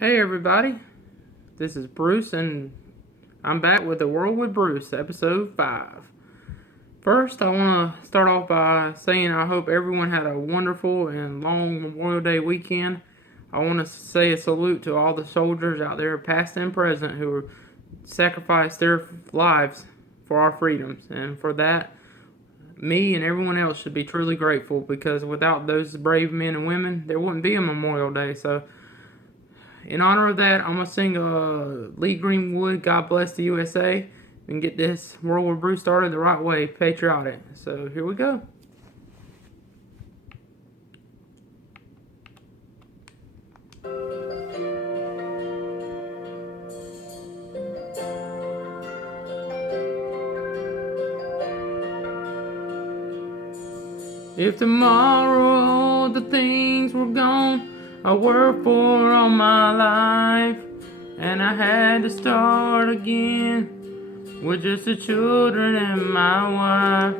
Hey everybody, this is Bruce and I'm back with The World with Bruce, episode 5. First, I want to start off by saying I hope everyone had a wonderful and long Memorial Day weekend. I want to say a salute to all the soldiers out there, past and present, who sacrificed their lives for our freedoms. And for that, me and everyone else should be truly grateful, because without those brave men and women, there wouldn't be a Memorial Day. So in honor of that, I'm going to sing Lee Greenwood, God Bless the USA, and get this World War Bruce started the right way, patriotic. So here we go. If tomorrow all the things were gone I worked for all my life, and I had to start again with just the children and my wife,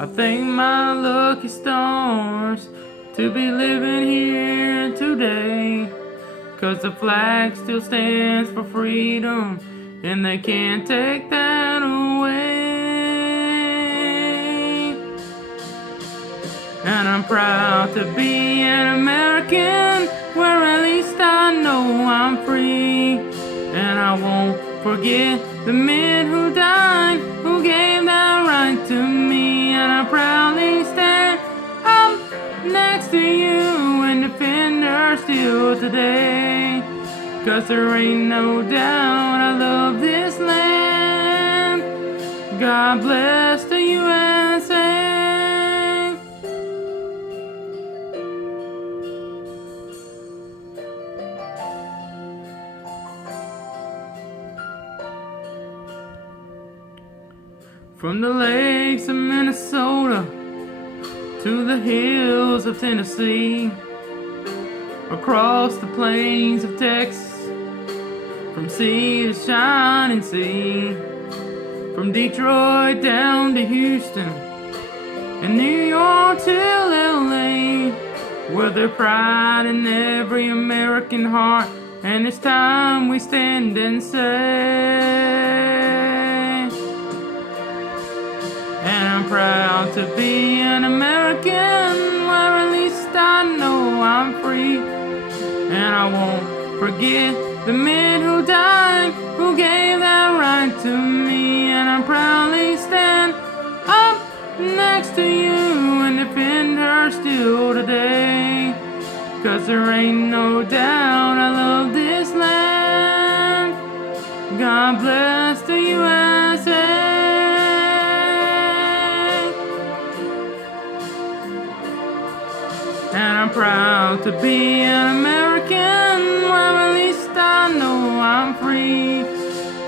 I thank my lucky stars to be living here today, 'cause the flag still stands for freedom, and they can't take that away. And I'm proud to be an American, where at least I know I'm free. And I won't forget the men who died, who gave that right to me. And I proudly stand up next to you and defend her still today, 'cause there ain't no doubt I love this land. God bless the USA. From the lakes of Minnesota to the hills of Tennessee, across the plains of Texas, from sea to shining sea, from Detroit down to Houston and New York to LA, where there's pride in every American heart, and it's time we stand and say, and I'm proud to be an American, where at least I know I'm free. And I won't forget the men who died, who gave that right to me. And I proudly stand up next to you and defend her still today, 'cause there ain't no doubt I love this land. God bless the USA. And I'm proud to be an American, where at least I know I'm free.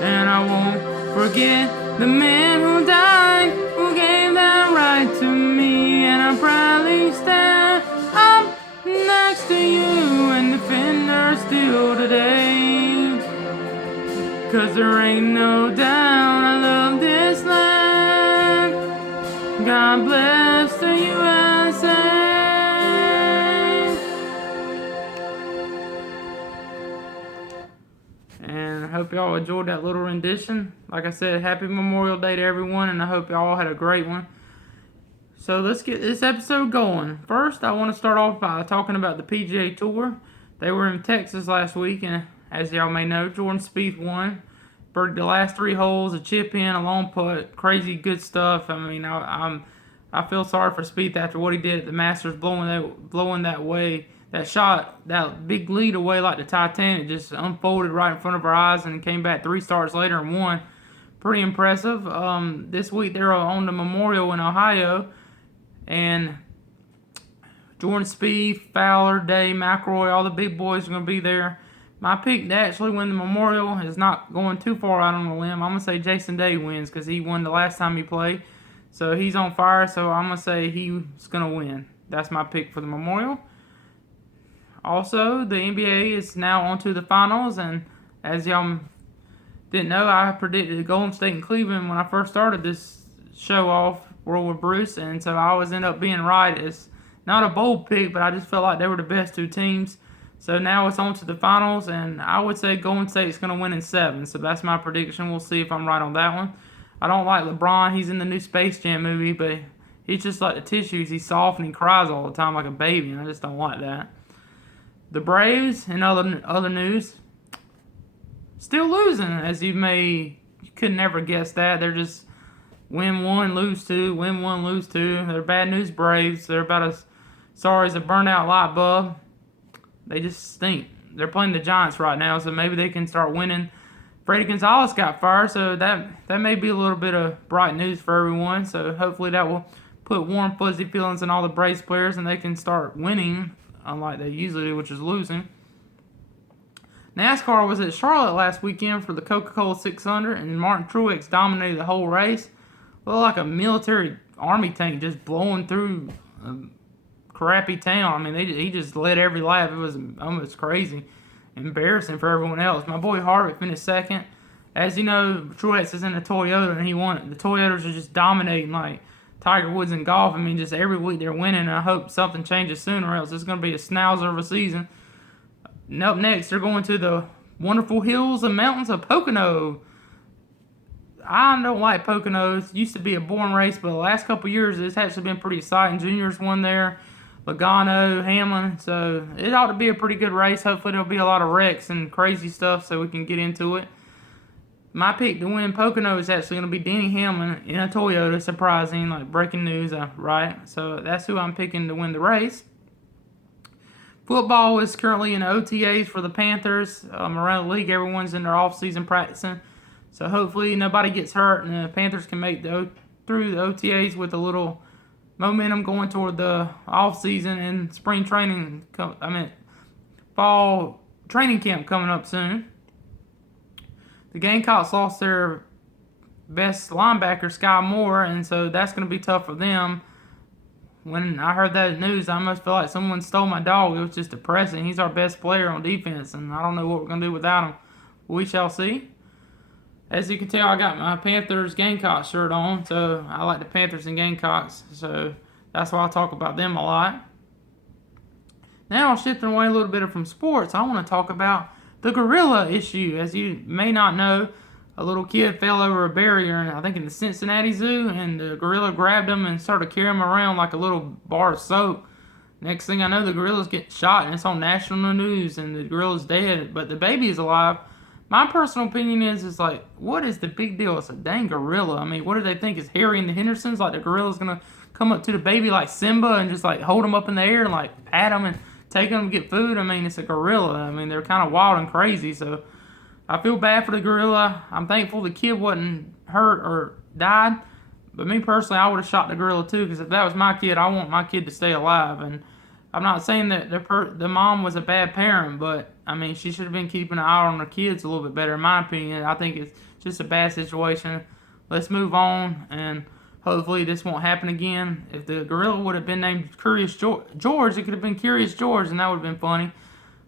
And I won't forget the men who died, who gave that right to me. And I proudly stand up next to you and defend her still today, 'cause there ain't no doubt I love this land. God bless the USA. And I hope y'all enjoyed that little rendition. Like I said, happy Memorial Day to everyone, and I hope y'all had a great one. So let's get this episode going. First, I want to start off by talking about the PGA Tour. They were in Texas last week, and as y'all may know, Jordan Spieth won. Birdied the last 3 holes, a chip in, a long putt, crazy good stuff. I mean, I feel sorry for Spieth after what he did at the Masters, blowing that way. That shot, that big lead away like the Titanic, just unfolded right in front of our eyes and came back 3 starts later and won. Pretty impressive. This week they're on the Memorial in Ohio, and Jordan Spieth, Fowler, Day, McIlroy, all the big boys are going to be there. My pick to actually win the Memorial is not going too far out on a limb. I'm going to say Jason Day wins, because he won the last time he played. So he's on fire, so I'm going to say he's going to win. That's my pick for the Memorial. Also, the NBA is now on to the finals, and as y'all didn't know, I predicted Golden State and Cleveland when I first started this show off, World with Bruce, and so I always end up being right. It's not a bold pick, but I just felt like they were the best 2 teams. So now it's on to the finals, and I would say Golden State's going to win in 7. So that's my prediction. We'll see if I'm right on that one. I don't like LeBron. He's in the new Space Jam movie, but he's just like the tissues. He's soft and he cries all the time like a baby, and I just don't like that. The Braves, in other news, still losing, as you could never guess that. They're just win 1, lose 2, win 1, lose 2. They're bad news Braves. They're about as sorry as a burnout light bulb. They just stink. They're playing the Giants right now, so maybe they can start winning. Freddie Gonzalez got fired, so that may be a little bit of bright news for everyone. So hopefully that will put warm, fuzzy feelings in all the Braves players, and they can start winning, unlike they usually do, which is losing. NASCAR was at Charlotte last weekend for the Coca-Cola 600, and Martin Truex dominated the whole race. Looked like a military army tank just blowing through a crappy town. I mean, he just led every lap. It was almost crazy. Embarrassing for everyone else. My boy Harvick finished second. As you know, Truex is in a Toyota, and he won. The Toyotas are just dominating like Tiger Woods in golf. I mean, just every week they're winning, and I hope something changes soon, or else it's going to be a schnauzer of a season. And up next, they're going to the wonderful hills and mountains of Pocono. I don't like Poconos. It used to be a boring race, but the last couple of years, it's actually been pretty exciting. Juniors won there, Logano, Hamlin. So it ought to be a pretty good race. Hopefully there'll be a lot of wrecks and crazy stuff so we can get into it. My pick to win Pocono is actually going to be Denny Hamlin in a Toyota. Surprising, like breaking news, right? So that's who I'm picking to win the race. Football is currently in OTAs for the Panthers. Around the league, everyone's in their off-season practicing. So hopefully nobody gets hurt and the Panthers can make through the OTAs with a little momentum going toward the off-season and spring training. Fall training camp coming up soon. The Gamecocks lost their best linebacker, Sky Moore, and so that's going to be tough for them. When I heard that news, I almost felt like someone stole my dog. It was just depressing. He's our best player on defense, and I don't know what we're going to do without him. We shall see. As you can tell, I got my Panthers Gamecocks shirt on, so I like the Panthers and Gamecocks, so that's why I talk about them a lot. Now, shifting away a little bit from sports, I want to talk about the gorilla issue. As you may not know, a little kid fell over a barrier, I think in the Cincinnati Zoo, and the gorilla grabbed him and started carrying him around like a little bar of soap. Next thing I know, the gorilla's getting shot, and it's on national news, and the gorilla's dead, but the baby is alive. My personal opinion is like, what is the big deal? It's a dang gorilla. I mean, what do they think? Is Harry and the Hendersons, like the gorilla's going to come up to the baby like Simba and just like hold him up in the air and like pat him and take him to get food? I mean, it's a gorilla. I mean, they're kind of wild and crazy, so I feel bad for the gorilla. I'm thankful the kid wasn't hurt or died. But me personally, I would have shot the gorilla too, because if that was my kid, I want my kid to stay alive. And I'm not saying that the mom was a bad parent, but I mean, she should have been keeping an eye on her kids a little bit better, in my opinion. I think it's just a bad situation. Let's move on, and hopefully this won't happen again. If the gorilla would have been named Curious George, it could have been Curious George, and that would have been funny.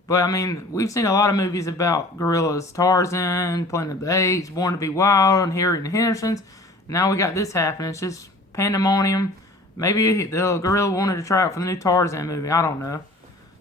But, I mean, we've seen a lot of movies about gorillas. Tarzan, Planet of the Apes, Born to be Wild, and Harry and the Hendersons. Now we got this happening. It's just pandemonium. Maybe the gorilla wanted to try it for the new Tarzan movie. I don't know.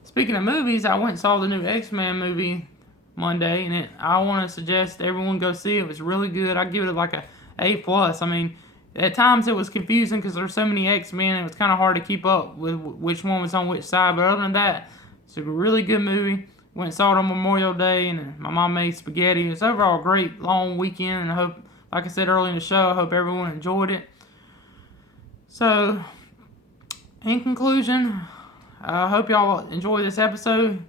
Speaking of movies, I went and saw the new X-Men movie Monday, and I want to suggest everyone go see it. It was really good. I give it like a A+. I mean, at times it was confusing because there were so many X-Men, and it was kind of hard to keep up with which one was on which side. But other than that, it's a really good movie. Went and saw it on Memorial Day, and my mom made spaghetti. It was overall a great long weekend, and I hope, like I said earlier in the show, I hope everyone enjoyed it. So, in conclusion, I hope y'all enjoy this episode.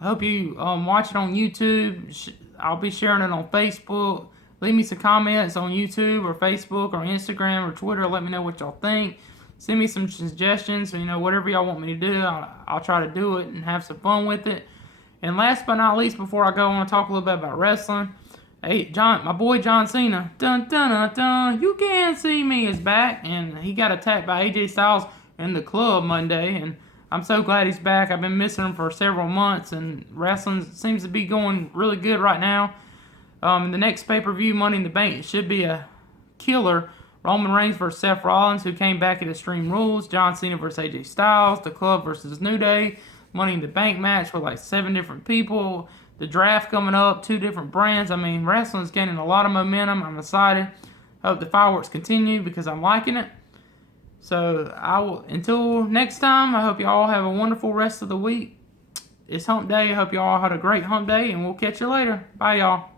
I hope you watch it on YouTube. I'll be sharing it on Facebook. Leave me some comments on YouTube or Facebook or Instagram or Twitter. Let me know what y'all think. Send me some suggestions. Whatever y'all want me to do, I'll try to do it and have some fun with it. And last but not least, before I go, I want to talk a little bit about wrestling. Hey, my boy John Cena, dun dun dun dun, you can't see me, is back, and he got attacked by AJ Styles in the club Monday, and I'm so glad he's back. I've been missing him for several months, and wrestling seems to be going really good right now. The next pay-per-view, Money in the Bank, should be a killer. Roman Reigns versus Seth Rollins, who came back at Extreme Rules. John Cena versus AJ Styles. The Club versus New Day. Money in the Bank match with like 7 different people. The draft coming up, 2 different brands. I mean, wrestling's gaining a lot of momentum. I'm excited. Hope the fireworks continue because I'm liking it. So until next time, I hope you all have a wonderful rest of the week. It's hump day. I hope you all had a great hump day, and we'll catch you later. Bye, y'all.